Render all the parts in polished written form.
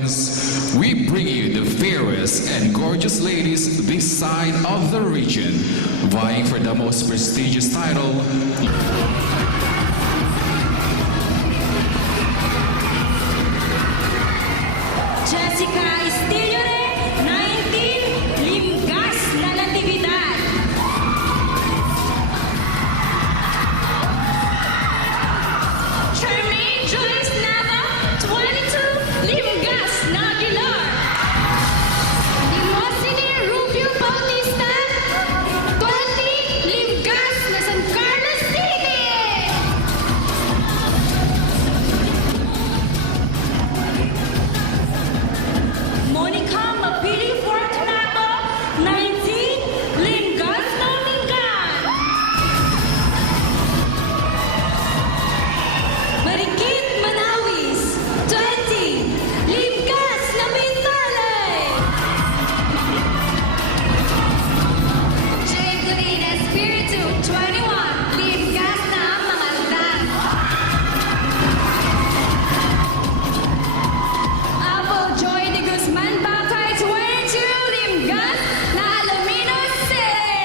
We bring you the fairest and gorgeous ladies this side of the region, vying for the most prestigious title. Jessica Estillore, 19, Limgas na Natividad. Charmaine Joyce Nava, 22, Limgas na Aguilar. Dimosine Rubio Bautista, 20, Limgas na San Carlos City. Monica Mapili Fortunato, 19, Limgas na Mingan. Marikit Manawis, 20, Limgas na Bintali. Jay Godin Espiritu, 21, Limgas na Mangaldan. Apple Joy de Guzman Bacay, 22, Limgas na Alaminos City.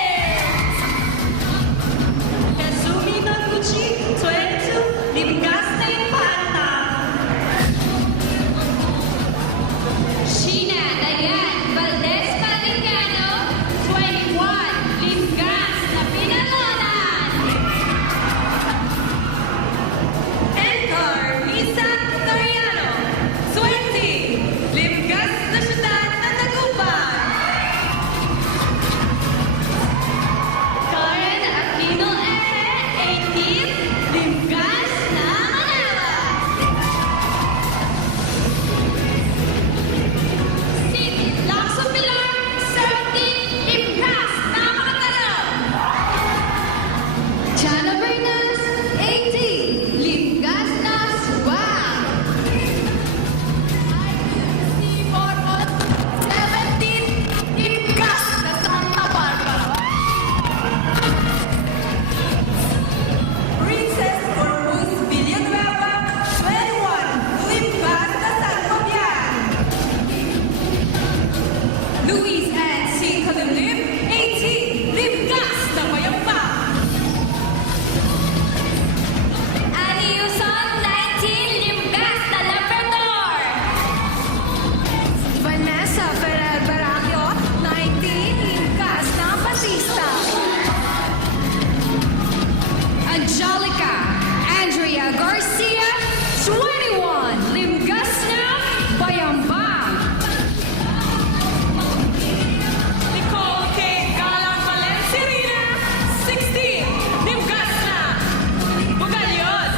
Kazumi Noguchi, 22, Limgas na Infanta. Sheena Dayan Valdez Palingano, 21, Limgas na Pinalonan. Edgar Misa Toriano, 20, Limgas na Siyudad na Taguban. Karen Aquino Eje, 18, Limgas na Manila. Cindy Lacso Pilar, 17, Limgas na Makatalaw. Chana Bernas, 18, Limgas na Suwang. Steve Ormond, 17, Limgas na Santa Barbara. Princess Corpus Villanueva, 21, Limgas na San Fabian. Luis and C. Calimlim, 18, Limgas na Mayamba. Annie Yuson, 19, Limgas na Labrador. Vanessa Ferrer Baracchio, 19, Limgas na Batista. Angelica Andrea Garcia, 21, Limgas na Bayambang. Nicole K. Galang Valencirina, 16, Limgas na Bugalyod.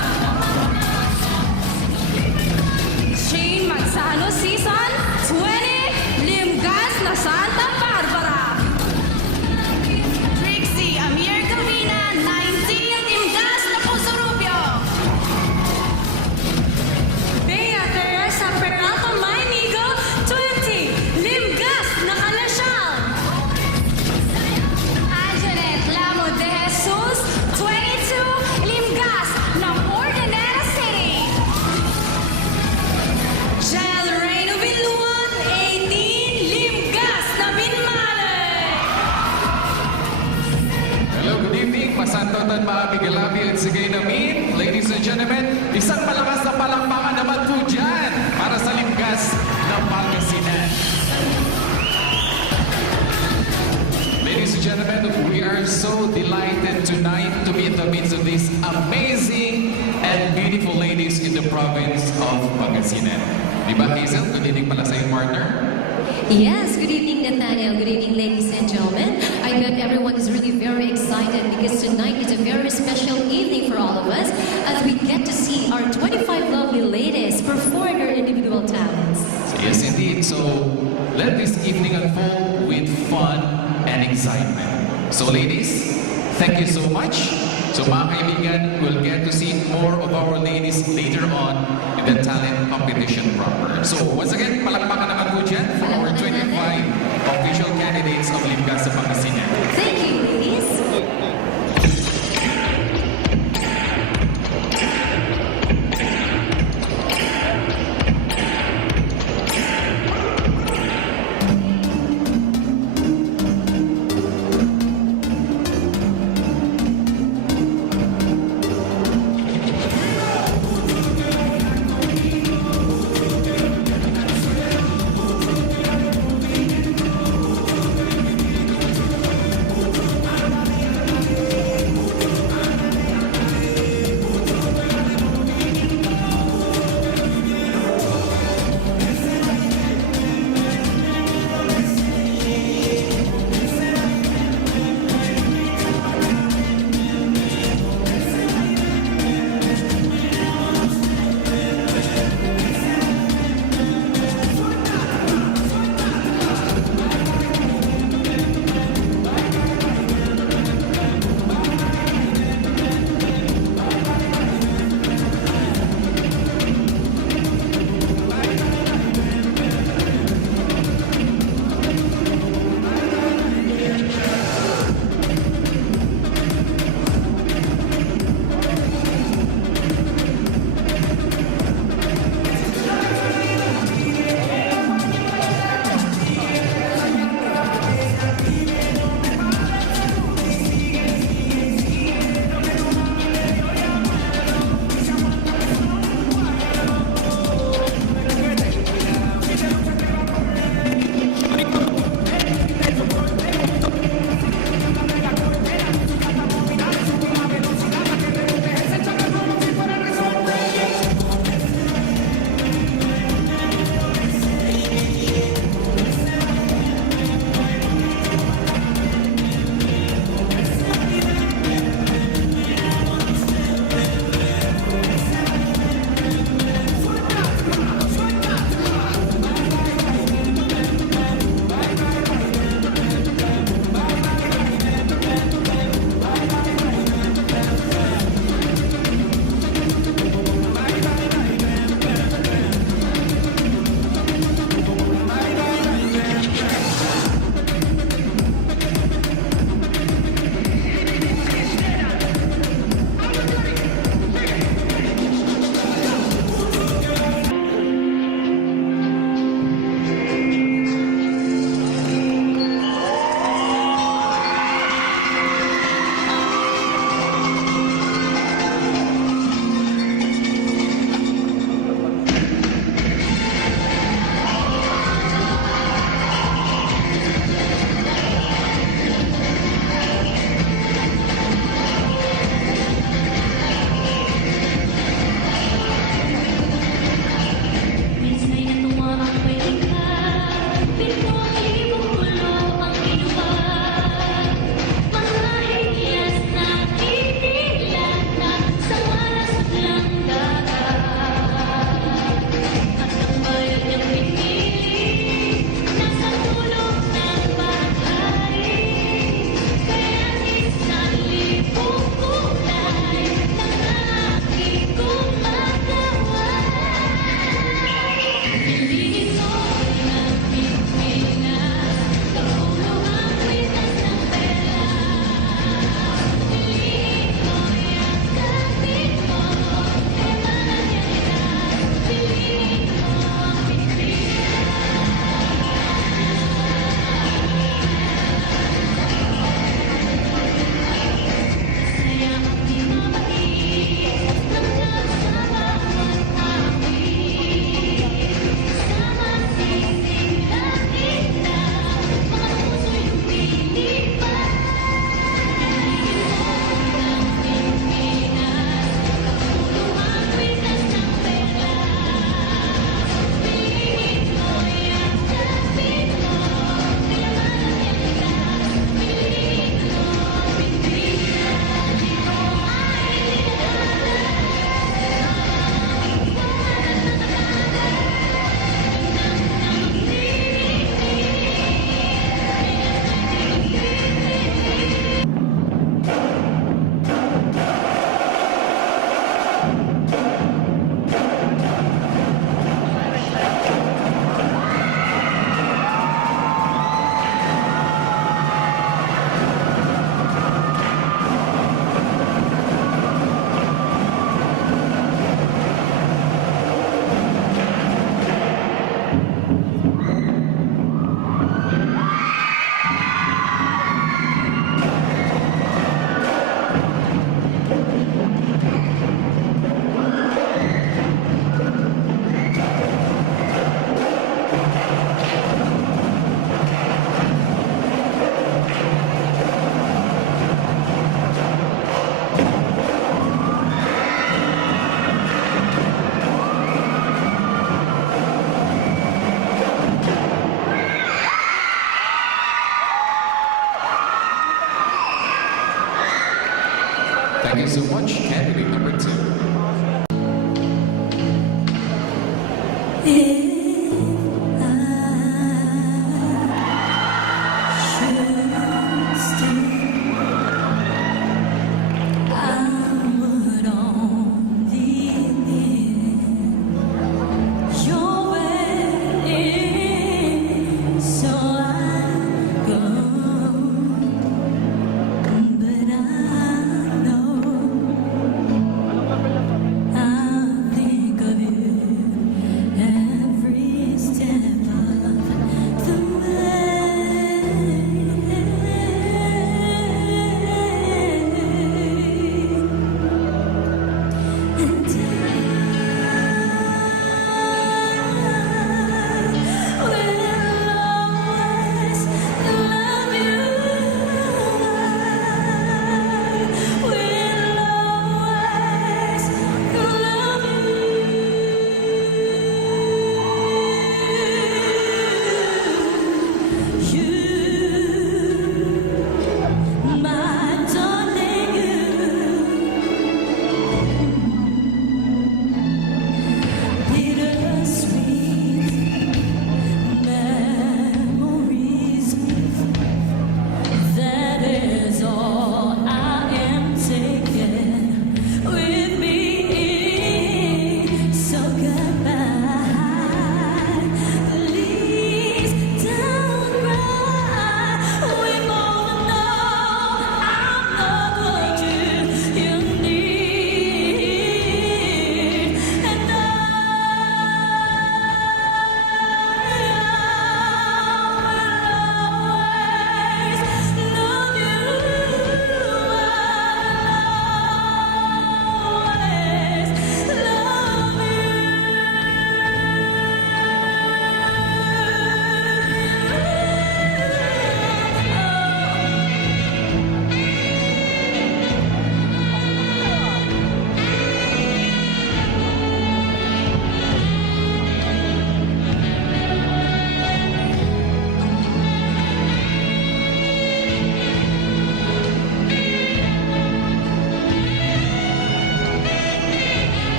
Shane Manzano Season, 20, Limgas na Santa Barbara. Trixie Amir Gavina, 19, Limgas na Pusurubio. Bea Teresa Peralta Mainigo, 20, Limgas na Kalasyaw. Anjanet Lamo de Jesus, 22, Limgas na Ordinera City. Jel Reyno Viluan, 18, Limgas na Binmalay. Hello, good evening. Masantotan mga bigalabi at sigay namin. Ladies and gentlemen, isang malakas na palakpakan naman po dyan para sa Limgas ng Pangasinan. Ladies and gentlemen, we are so delighted tonight to be in the midst of these amazing and beautiful ladies in the province of Pangasinan. Di ba, Hazel? Good evening pala sa iyong partner. Yes, good evening, Nathaniel. Good evening, ladies and gentlemen. I bet everyone is really very excited because tonight is a very special evening for all of us as we get to see our 25 lovely ladies perform their individual talents. Yes, indeed. So, let this evening unfold with fun and excitement. So, ladies, thank you so much. So, mga kaibigan, we'll get to see more of our ladies later on in the talent competition proper. So, once again, palakpakan naman po dyan for our 25 official candidates of Limgas sa Pangasinan. Thank you, ladies.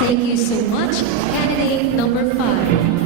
Thank you so much. Candidate number 5.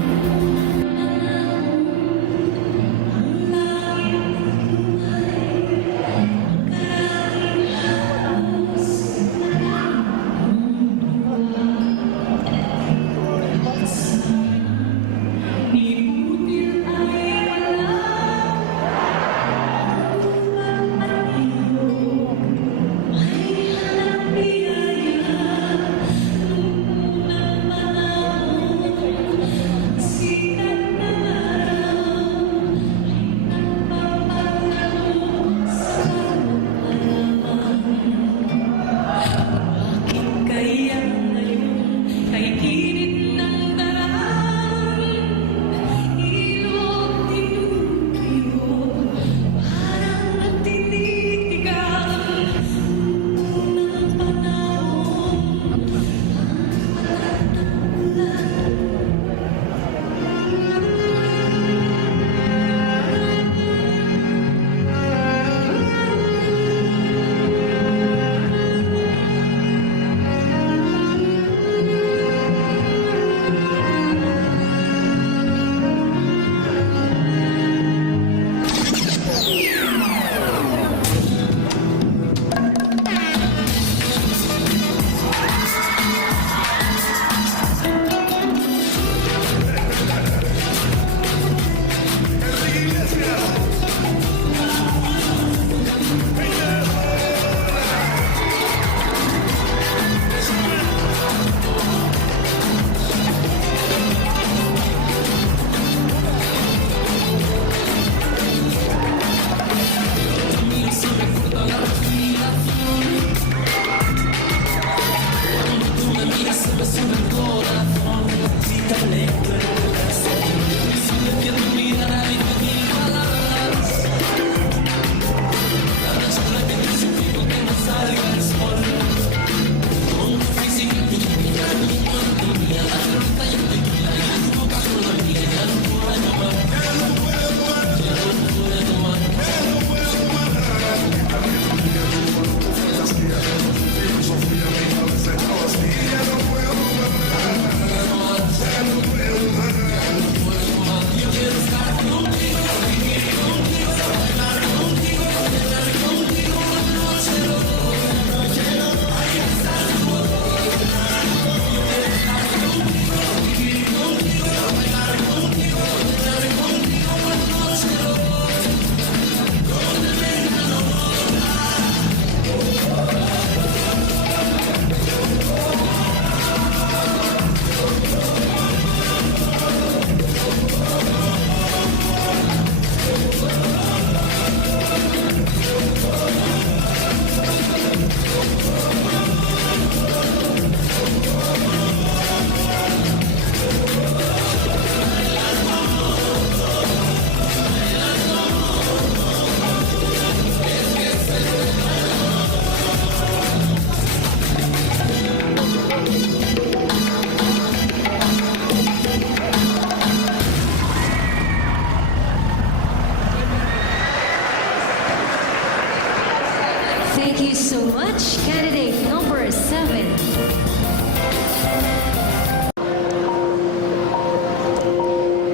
Thank you so much. Candidate number 7.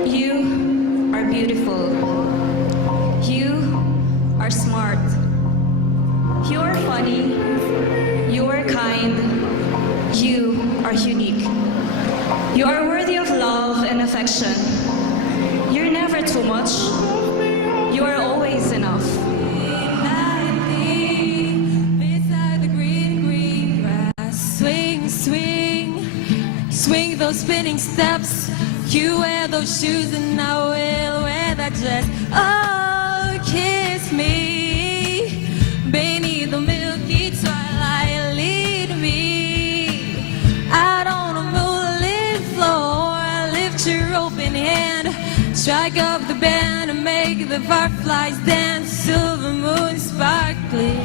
You are beautiful. You are smart. You are funny. You are kind. You are unique. You are worthy of love and affection. You're never too much. You are always enough. Beside the green grass, swing, swing, swing those spinning steps. You wear those shoes and I will wear that dress. Oh, kiss me beneath the milky twilight. Lead me out on a moonlit floor. Lift your open hand, strike up the band and make the fireflies dance. Silver moon sparkling.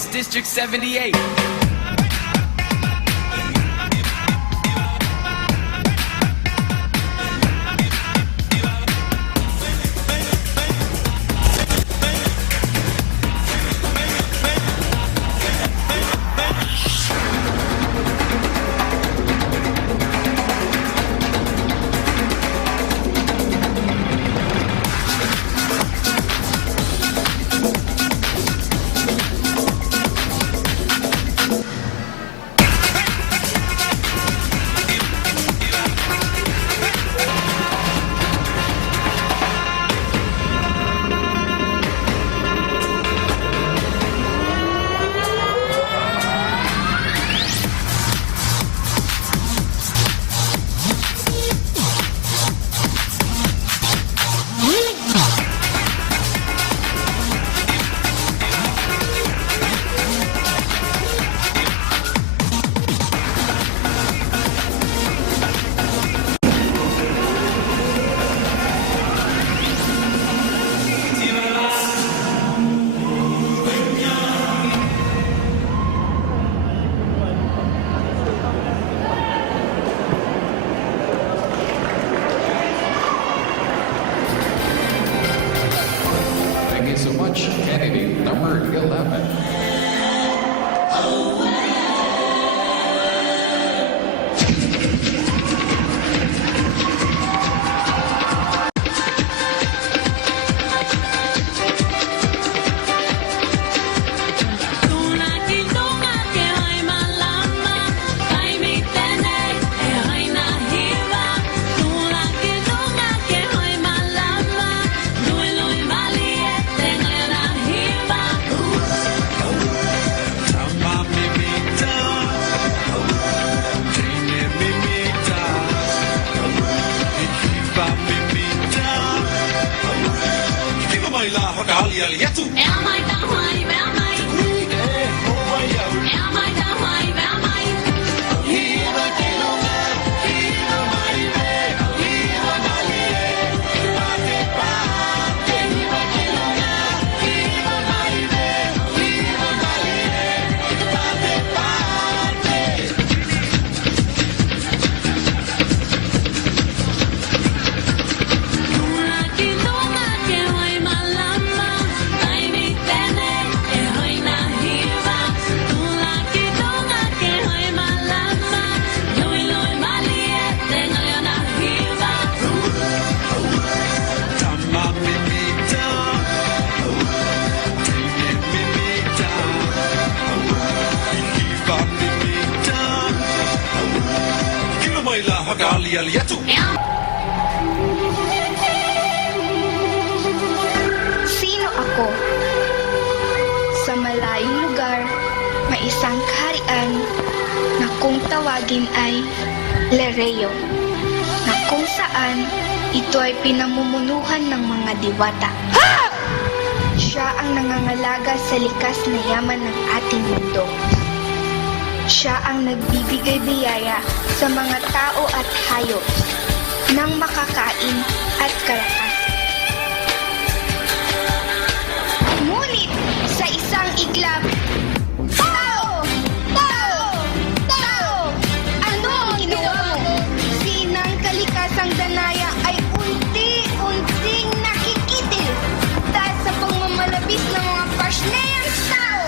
It's District 78. Thank you so much, Kennedy, number 11. Sino ako? Sa malayong lugar, may isang kaharian na kung tawagin ay Lereo, na kung saan ito ay pinamumunuhan ng mga diwata. Siya ang nangangalaga sa likas na yaman ng ating mundo. Siya ang nagbibigay biyaya sa mga tao at hayop ng makakain at kalakasan. Ngunit sa isang iglap, tao! Tao! Tao! Ano ang ginawa mo? Sinang kalikasang danaya ay unti-unting nakikitil dahil sa pagmamalabis ng mga pasneyang tao.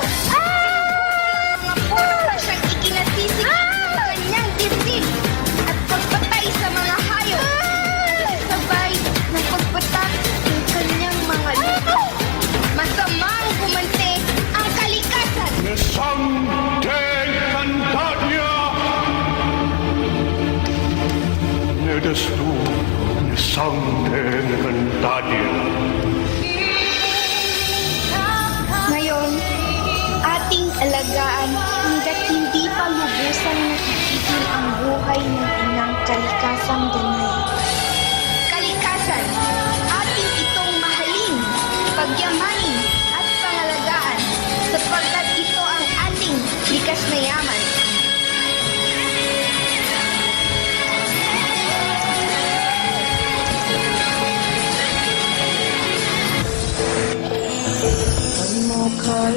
Mga puno na siyang ikinasisig ng kanyang dibdib at pagpatay sa mga hayop. Sabay ng pagpatak ng kanyang mga lupa. Masamang gumante ang kalikasan. Nesante Cantadia. Nedes tu, Nesante Cantadia. Ngayon, ating alagaan hanggat hindi pa lubusang nakikitil ang buhay ng inang kalikasang danay. Kalikasan, ating itong mahalin, pagyamanin at pangalagaan sapagkat ito ang ating likas na yaman.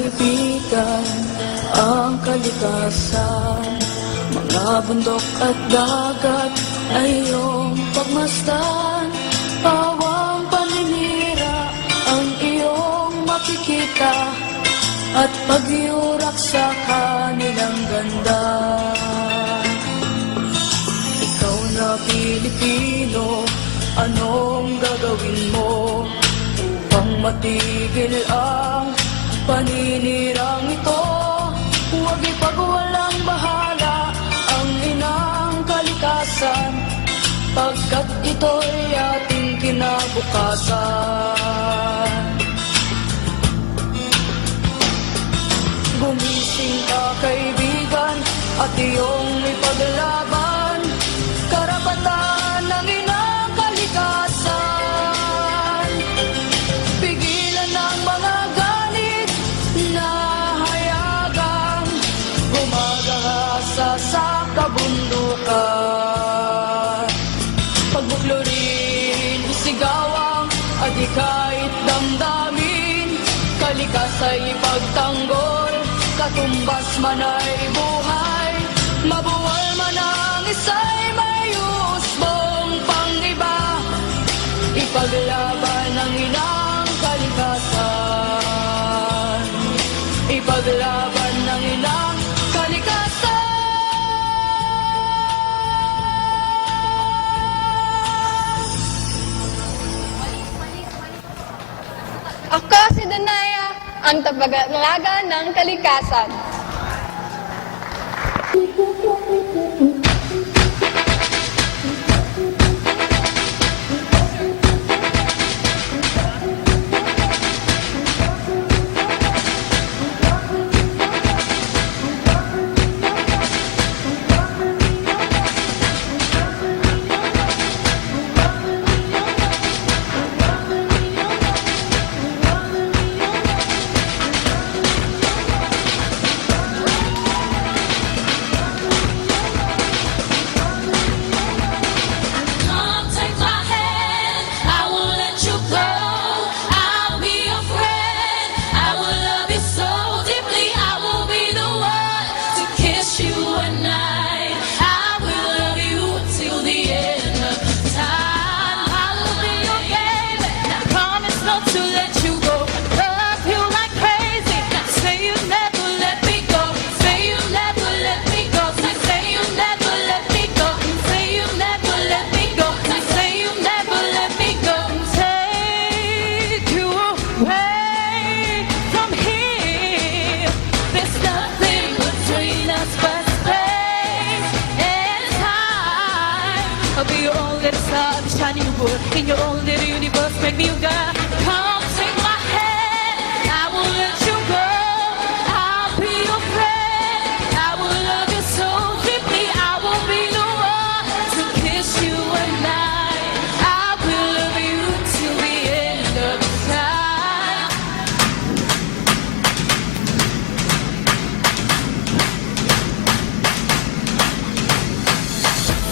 kaibigan, ang kalikasan. Mga bundok at dagat ay iyong pagmasdan. Pawang paninira ang iyong makikita, at pagyurak sa kanilang ganda. Ikaw na Pilipino, anong gagawin mo upang matigil ang paninirang ito? Huwag ipagwalang bahala ang inang kalikasan, pagkat ito'y ating kinabukasan. Gumising ka, kaibigan, at iyong ipaglaban karapatan ng inang kalikasan. Pigilan ang mga galit na hayagang gumagahasa sa kabundukan. Pagbuklurin, isigawang, at ika'y damdamin, kalikasa'y ipagtanggol, katumbas man ay buhay, mabuwal man ang isa'y may husbong pang-iba. Ipaglaban ang inang kalikasan, ipaglaban ng inang kalikasan. Ako si Danaya, ang tagapagalaga ng kalikasan. Come take my hand, I won't let you go. I'll be your friend, I will love you so deeply. I will be the one to kiss you at night. I will love you till the end of time. I will be your baby, I promise not to let you go. Love you like crazy, say you never let me go. Say you never let me go. Say you never let me go. Say you never let me go. Say you never let me go. Take you away from here. There's nothing between us but space and time. I'll be your only star, the shining wood in your own little universe. Make me your guy. Come take my hand, I won't let you go. I'll be your friend, I will love you so deeply. I will be the one to kiss you at night. I will love you till the end of time.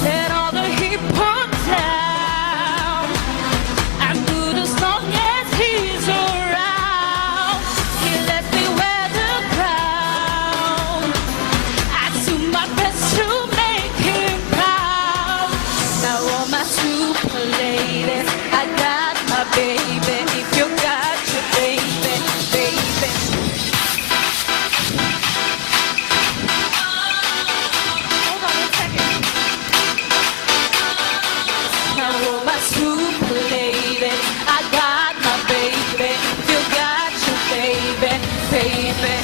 Let all the heat put down. I'm good as long as he's around. He let me wear the crown. I do my best to make him proud. Now all my super ladies, I got my baby. If you got your baby, baby. Hold on a second. Now all my super ladies, I got my baby. If you got your baby, baby.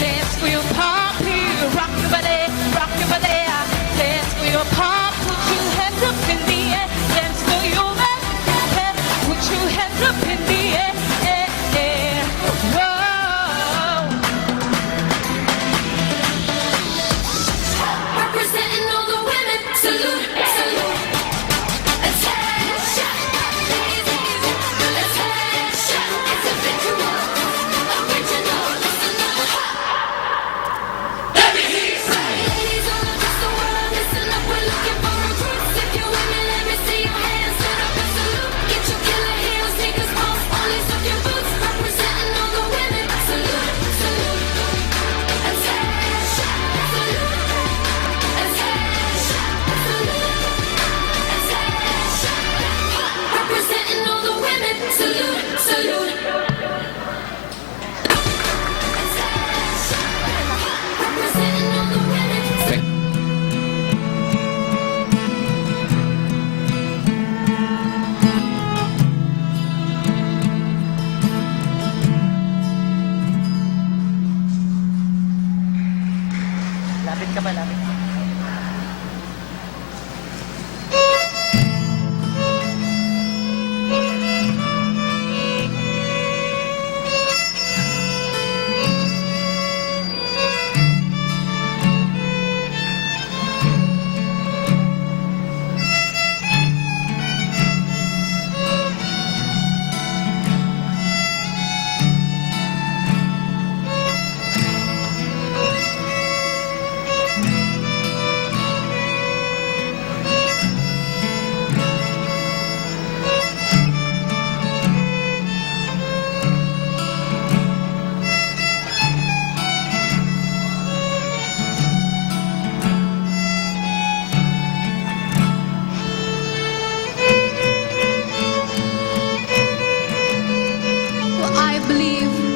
Dance for your puppy, rock your body, rock your body. Dance for your pop, put your hands up in the air. Dance for your man, put your hands up in the air. Whoa. Representing all the women, salute, salute. Attention, attention, it's a visual, original, listen up. Let me hear you say. Ladies all across the world, listen up, we're looking for recruits. If you're women, let me see your hands, stand up and salute. Get your killer heels, sneakers, pumps,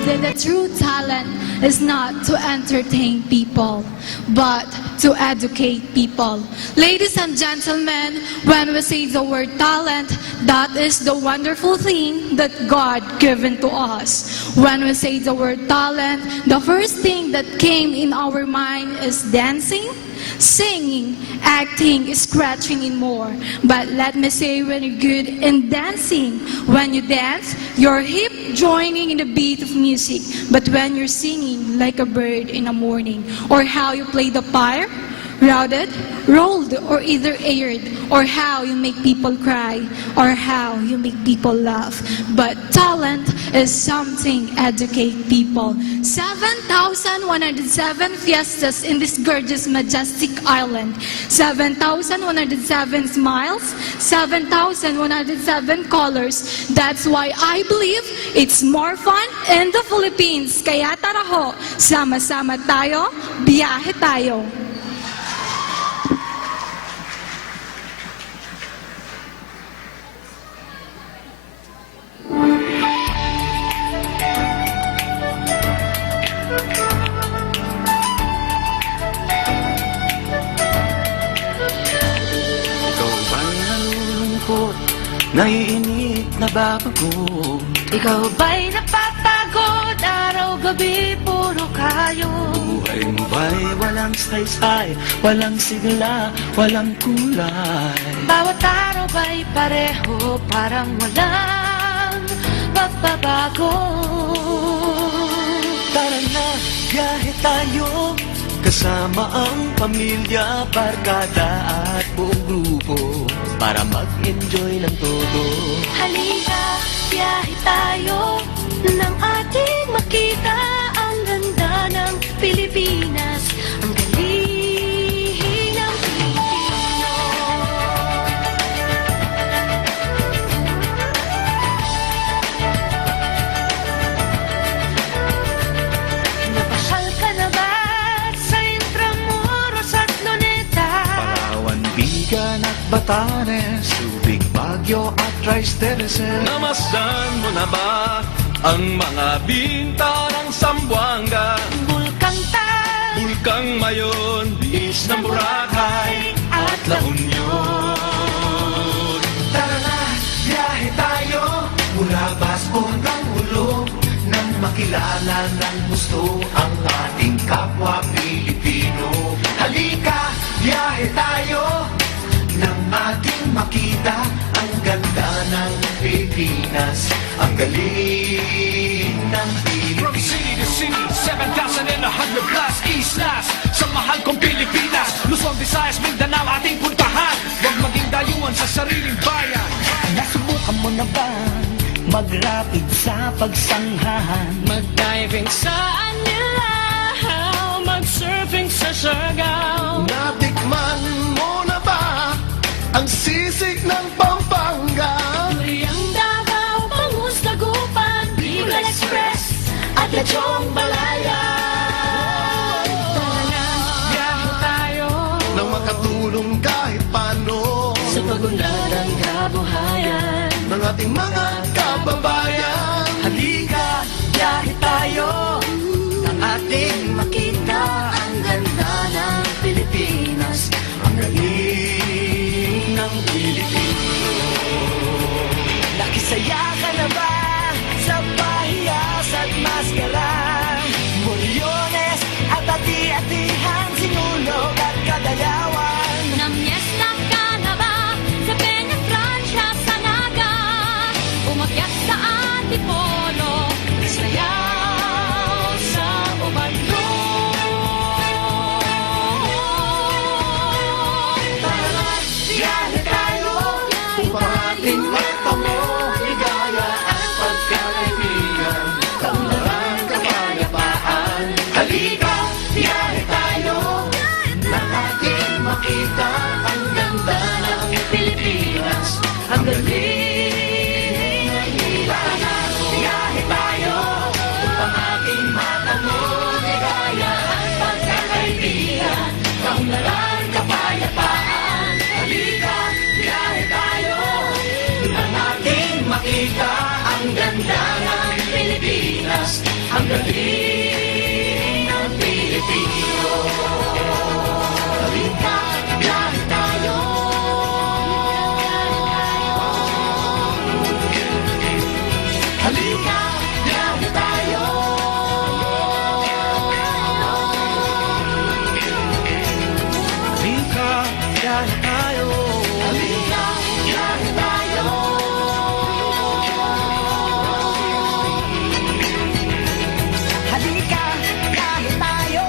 that the true talent is not to entertain people, but to educate people. Ladies and gentlemen, when we say the word talent, that is the wonderful thing that God given to us. When we say the word talent, the first thing that came in our mind is dancing, singing, acting, scratching, and more. But let me say, when you're good in dancing, when you dance, your hip joining in the beat of music. But when you're singing like a bird in the morning, or how you play the pipe, routed, rolled, or either aired, or how you make people cry, or how you make people laugh. But talent is something educate people. 7,107 fiestas in this gorgeous, majestic island. 7,107 smiles, 7,107 colors. That's why I believe it's more fun in the Philippines. Kaya tara ho, sama-sama tayo, biyahe tayo. Ikaw ba'y nalulungkot, naiinip, nababago? Ikaw ba'y napapagod, araw-gabi, puro kayo? Buhay mo ba'y walang saysay, walang sigla, walang kulay? Bawat araw ba'y pareho, parang walang pagbabago? Tara na, biyahe tayo, kasama ang pamilya, barkada at buong grupo, para mag-enjoy ng todo. Halika, biyahe tayo, nang ating makita ang ganda ng Pilipinas, ang galing ng Pilipino. Napasyal ka na ba sa Intramuros at Luneta? Palawan, Bigan at Batanes, Subic, Baguio at Rice Terraces. Namasdan mo na ba ang mga binta ng Zamboanga? Bulkang Tal, Bulkang Mayon, Bis ng Boracay at La Union. Tara na, biyahe tayo mula Basco hanggang Ulo, nang makilala ng gusto ang ating kapwa Pilipino. Halika, biyahe tayo nang ating makita ang ganda ng Pilipinas, ang galing ng Pilipinas. From city to city, 7,100 plus islas sa mahal kong Pilipinas. Luzon, Visayas, Mindanao ating puntahan. Huwag maging dayuhan sa sariling bayan. Nasubukan mo na ba mag-rapid sa pagsanghahan? Mag-diving sa Anilaw, mag-surfing sa Siargao. Natikman mo na ba ang sisig ng Pampanga? Duriang Davao, Bangus, Dagupan, Bicol Express at Lechong Balaya. Tara na, biyahe tayo Nang makatulong kahit paano sa pagunlad ng kabuhayan. ng ating mga kababayan. Halika, biyahe tayo nang ating makita ang ganda ng Pilipinas, ang galing ng Pilipino. Nakisaya ka na ba sa pahiyas at maskara? Moriones at ati-atihan, sinulog at kadayawan. Namiesta ka na ba sa Peña Francia, sa Naga? Umakyat sa Antipolo, sayaw sa Ubalo. Tara, biyahe tayo upang ating matamo ligaya at pagkakaibigan, kaunlaran, kapayapaan. Halika, biyahe tayo nang ating makita ang ganda ng Pilipinas, ang galing ng Pilipinas. Biyahe tayo upang ating matamo ligaya at pagkakaibigan, kaunlaran, kapayapaan. Halika, biyahe tayo nang ating makita ang ganda ng Pilipinas, ang Halika, biyahe tayo. Halika, biyahe tayo. Halika, biyahe tayo. Halika, biyahe tayo.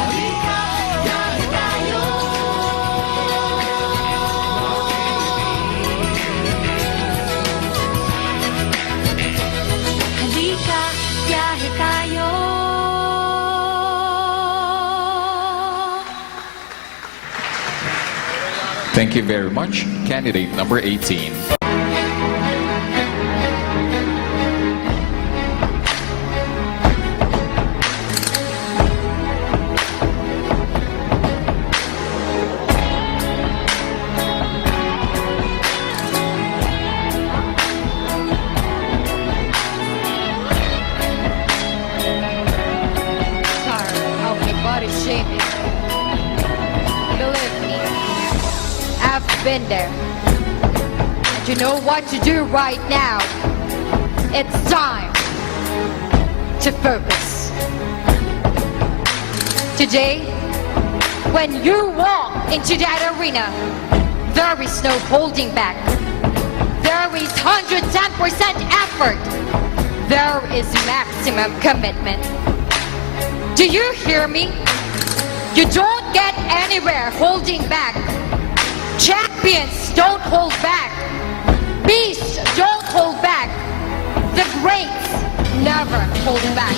Halika, biyahe tayo. Halika, biyahe tayo. Thank you very much, candidate number 18. Tired of my body shaming. Believe me, I've been there. And you know what to do right now. It's time to focus. Today, when you walk into that arena, there is no holding back. There is 110% effort. There is maximum commitment. Do you hear me? You don't get anywhere holding back. Champions don't hold back. Beasts don't hold back. The greats never hold back.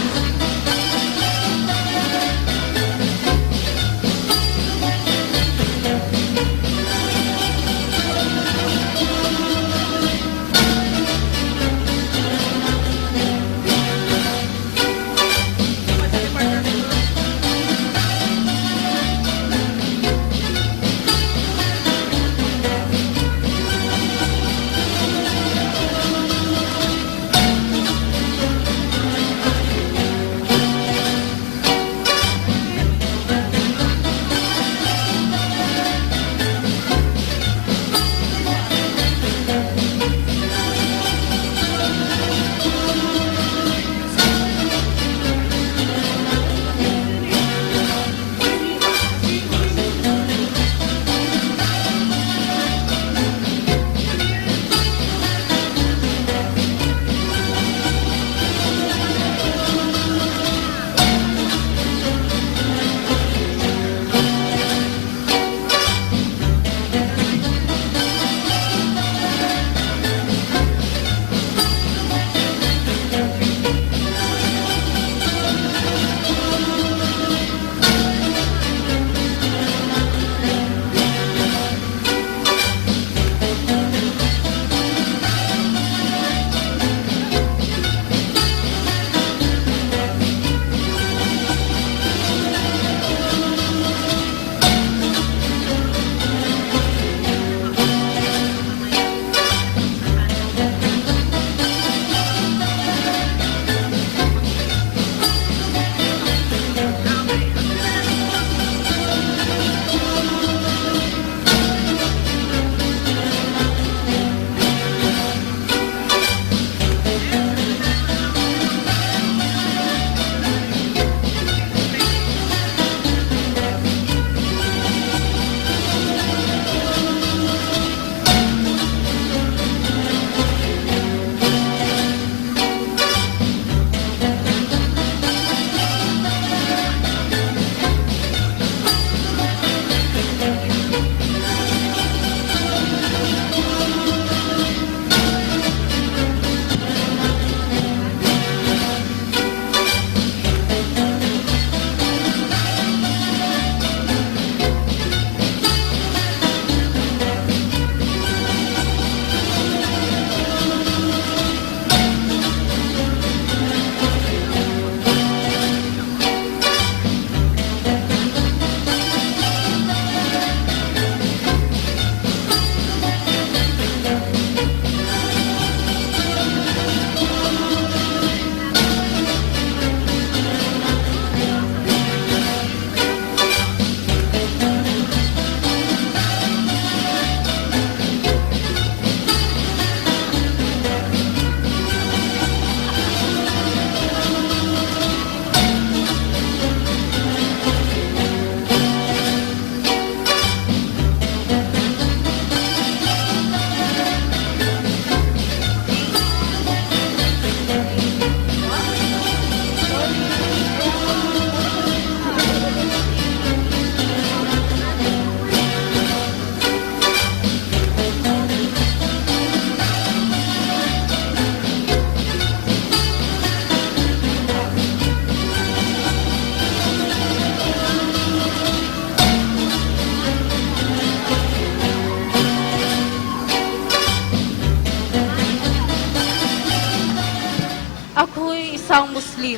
Ako'y isang Muslim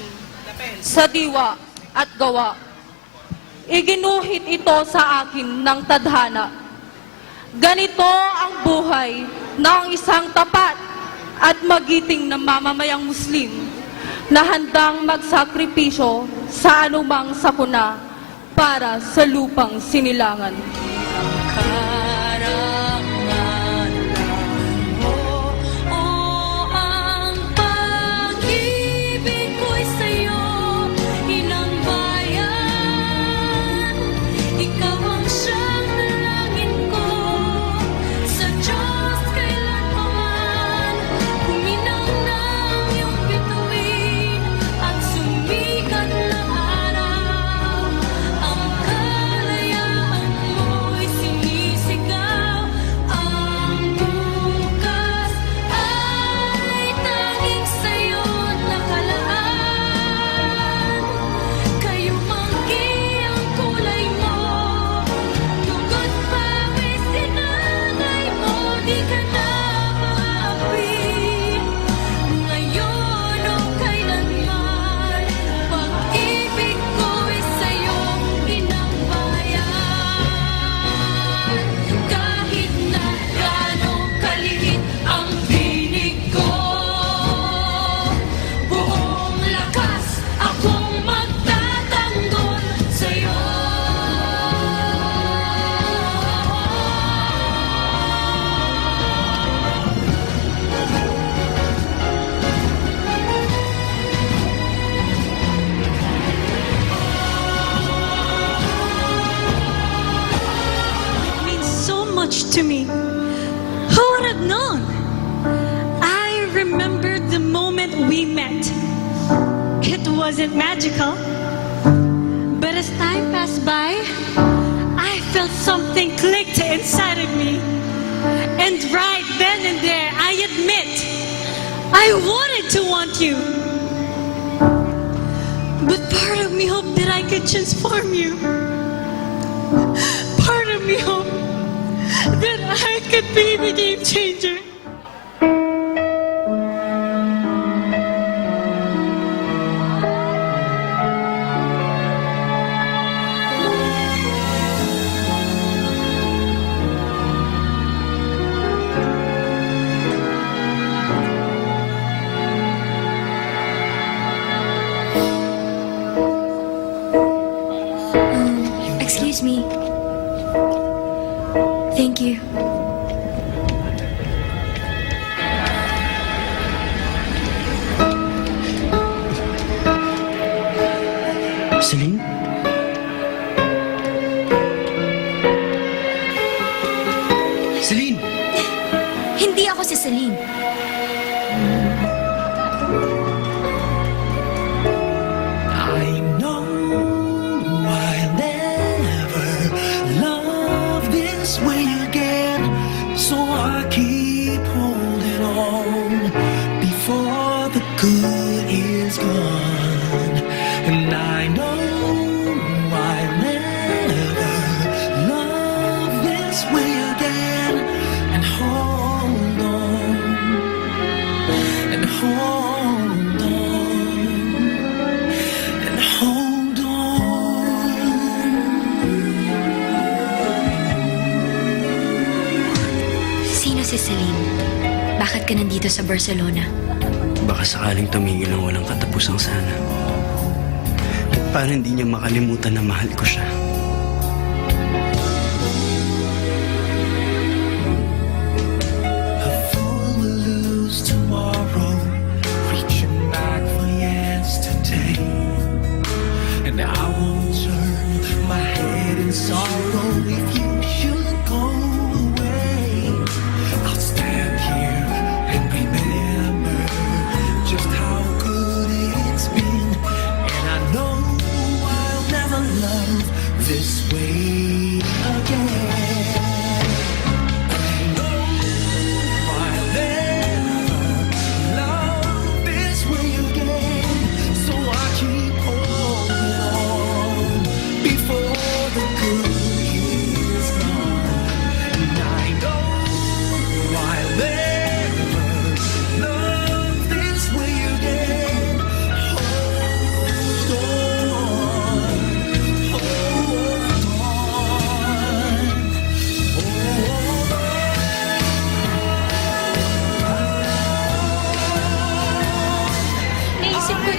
sa diwa at gawa. Iginuhit ito sa akin ng tadhana. Ganito ang buhay ng isang tapat at magiting na mamamayang Muslim na handang magsakripisyo sa anumang sakuna para sa lupang sinilangan. Ang pag-ibig ko'y sa'yo, inang bayan. Ikaw ang siyang dalangin ko sa Diyos kailanman. Kuminaw ng iyong bituin at sumikat na araw. Ang kalayaan mo'y sinisigaw. Ang bukas ay tanging sa'yo nakalaan. Kayo manggi ang kulay mo, dugo't pawis tinangay mo, di ka na maapi. Ngayon o kailanman, pag-ibig ko'y sa'yo inang bayan. Kahit na gaano kaliit ang tinig ko, buong lakas akong magtatanggol sa'yo. Means so much to me. Who would have known? I remember the moment we met. It wasn't magical, but as time passed by, I felt something clicked inside of me. And right then and there, I admit, I wanted to want you. But part of me hoped that I could transform you. Part of me hoped that I could be the game changer. Excuse me. Thank you. Celine? Celine! Hindi ako si Celine. I know I'll never love this way again, so I keep holding on before the good is gone. And I know I'll never love this way again, and hold on, and hold on, and hold on. Sino si Celine? Bakit ka nandito sa Barcelona? Baka sakaling tumigil ang walang katapusang sana. At para hindi niya makalimutan na mahal ko siya. A fool will lose tomorrow, reaching back for yesterday. And I won't turn my head in sorrow if you should go away. I'll stand here and remember just how good it's been. And I know I'll never love this way again. I know I'll never love this way again, so I keep holding on before the good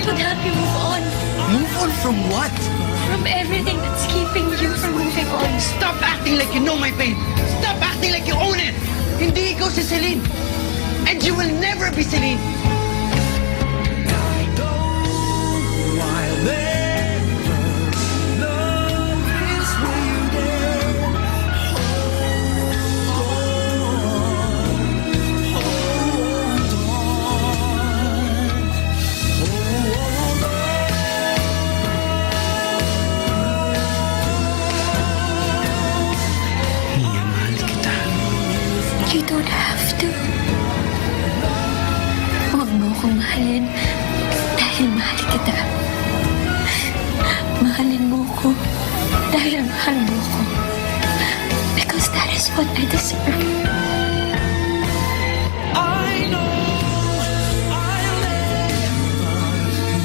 would help you move on Move on from what? from everything that's keeping you from moving on. Stop acting like you know my pain. Stop acting like you own it. Hindi ikaw si Celine. And you will never be Celine. Mia, mahal kita. You don't have to. Huwag mo akong mahalin dahil mahal kita. Mahalin mo ko dahil mahal mo ko. Because that is what I deserve. I know I'll never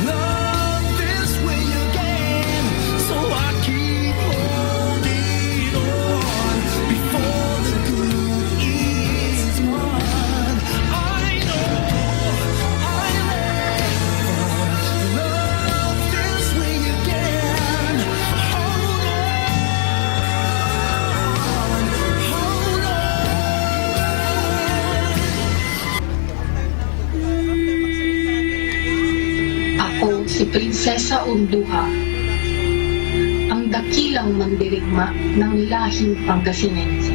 love this way again. So I keep holding on before the good is gone. I know I'll never love this way again. Hold on. Ako si Prinsesa Unduha, ang dakilang mandirigma ng lahing Pangasinense.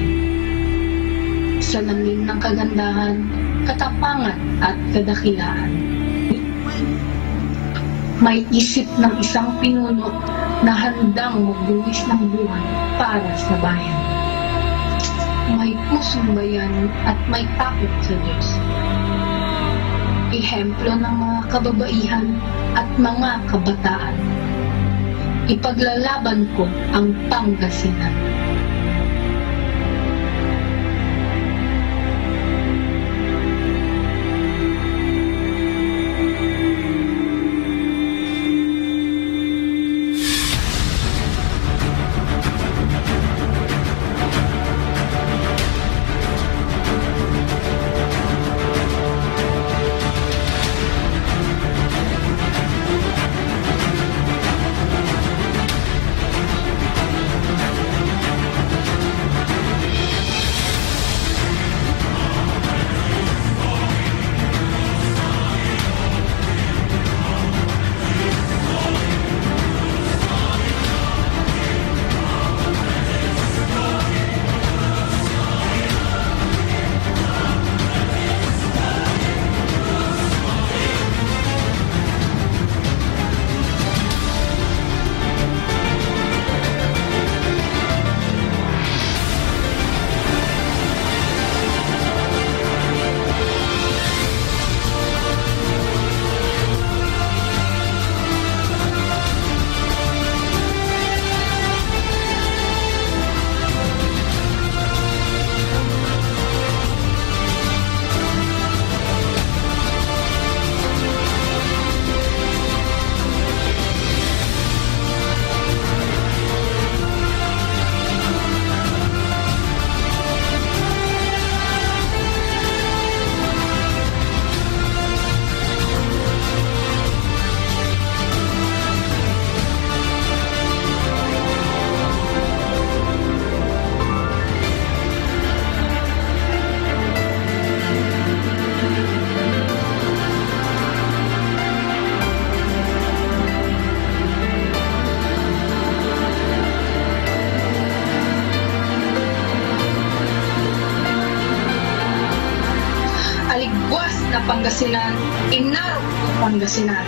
Salamin ng kagandahan, katapangan at kadakilaan. May isip ng isang pinuno na handang magbuwis ng buhay para sa bayan. May pusong bayan at may takot sa Diyos. Ehemplo ng mga kababaihan at mga kabataan. Ipaglalaban ko ang Pangasinan. Aligwas na Pangasinan, inarok ko Pangasinan.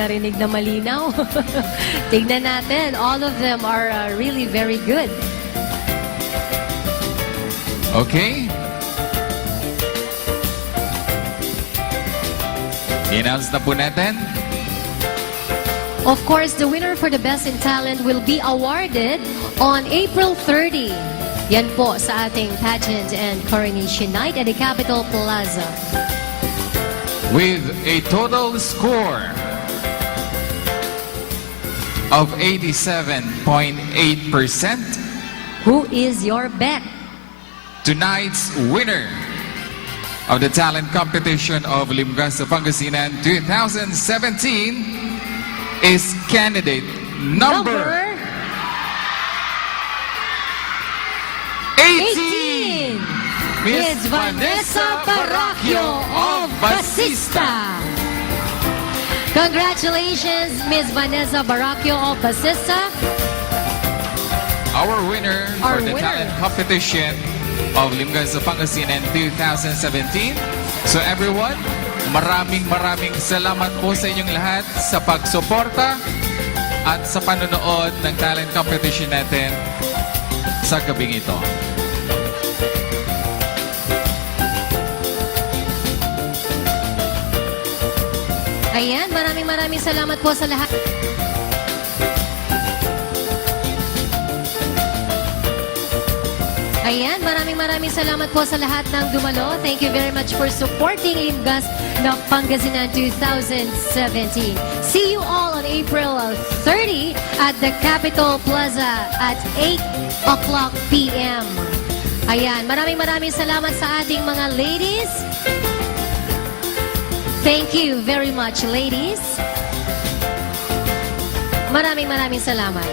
narinig na malinaw. Tignan natin. All of them are really very good. Okay. I-announce na po natin. Of course, the winner for the Best in Talent will be awarded on April 30. Yan po sa ating pageant and coronation night at the Capitol Plaza. With a total score of 87.8%, Who is your bet? tonight's winner of the talent competition of Limgasa Pangasinan 2017 is candidate number 18, Miss Vanessa Barraquio of Basista. Congratulations, Miss Vanessa Barraquio of Basista. Our winner Our for the winner. talent competition of Limgasa Pangasinan 2017. So everyone, maraming salamat po sa inyong lahat sa pagsuporta at sa panonood ng talent competition natin sa gabing ito. Ayan, maraming salamat po sa lahat. Ayan, maraming salamat po sa lahat ng dumalo. Thank you very much for supporting Limgas ng Pangasinan 2017. See you all on April 30 at the Capitol Plaza at 8 o'clock p.m. Ayan, maraming salamat sa ating mga ladies. Thank you very much, ladies. Maraming salamat.